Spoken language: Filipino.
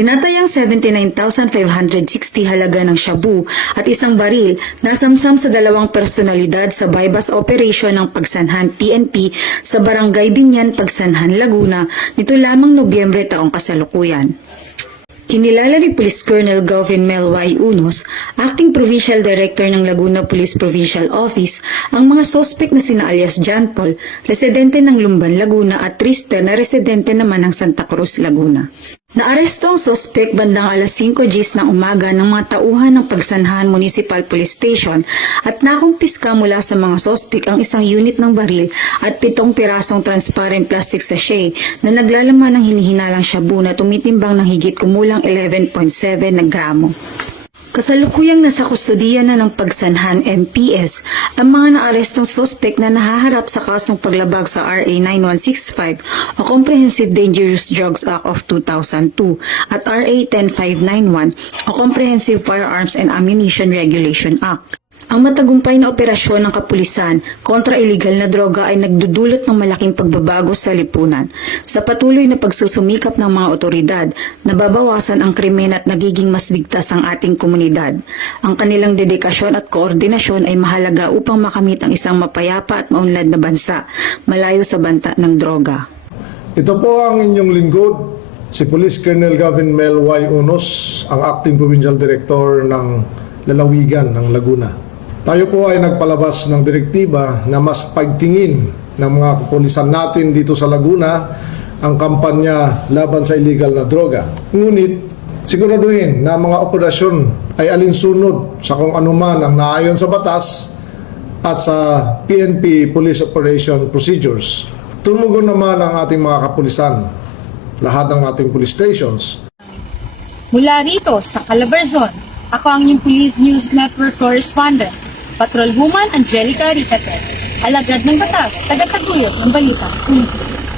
Tinatayang 79,560 halaga ng shabu at isang baril na samsam sa dalawang personalidad sa bypass operation ng Pagsanhan PNP sa Barangay Binyan, Pagsanhan, Laguna nito lamang Nobyembre taong kasalukuyan. Kinilala ni Police Colonel Govin Mel Y. Unos, Acting Provincial Director ng Laguna Police Provincial Office, ang mga sospek na sina alias John Paul, residente ng Lumban, Laguna at Tristan na residente naman ng Santa Cruz, Laguna. Naaresto ang sospek bandang alas 5 GMT ng umaga ng mga tauhan ng Pagsanhan Municipal Police Station at nakumpiska mula sa mga sospek ang isang unit ng baril at 7 pirasong transparent plastic sachet na naglalaman ng hinihinalang shabu na tumitimbang ng higit kumulang 11.7 na gramo. Kasalukuyang nasa kustodiya na ng Pagsanhan MPS ang mga naarestong sospek na nahaharap sa kasong paglabag sa RA 9165 o Comprehensive Dangerous Drugs Act of 2002 at RA 10591 o Comprehensive Firearms and Ammunition Regulation Act. Ang matagumpay na operasyon ng kapulisan kontra illegal na droga ay nagdudulot ng malaking pagbabago sa lipunan. Sa patuloy na pagsusumikap ng mga otoridad, nababawasan ang krimen at nagiging mas ligtas ang ating komunidad. Ang kanilang dedikasyon at koordinasyon ay mahalaga upang makamit ang isang mapayapa at maunlad na bansa, malayo sa banta ng droga. Ito po ang inyong lingkod, si Police Colonel Govin Mel Y. Unos, ang Acting Provincial Director ng Lalawigan ng Laguna. Tayo po ay nagpalabas ng direktiba na mas pagtingin ng mga kapulisan natin dito sa Laguna ang kampanya laban sa illegal na droga. Ngunit siguraduhin na mga operasyon ay alinsunod sa kung anuman ang naayon sa batas at sa PNP Police Operation Procedures. Tumugon naman ang ating mga kapulisan, lahat ng ating police stations. Mula rito sa Calabarzon, ako ang inyong Police News Network Correspondent, Patrolwoman Angelica Ricate, alagad ng batas, tagataguyod ng Balitang Pulis.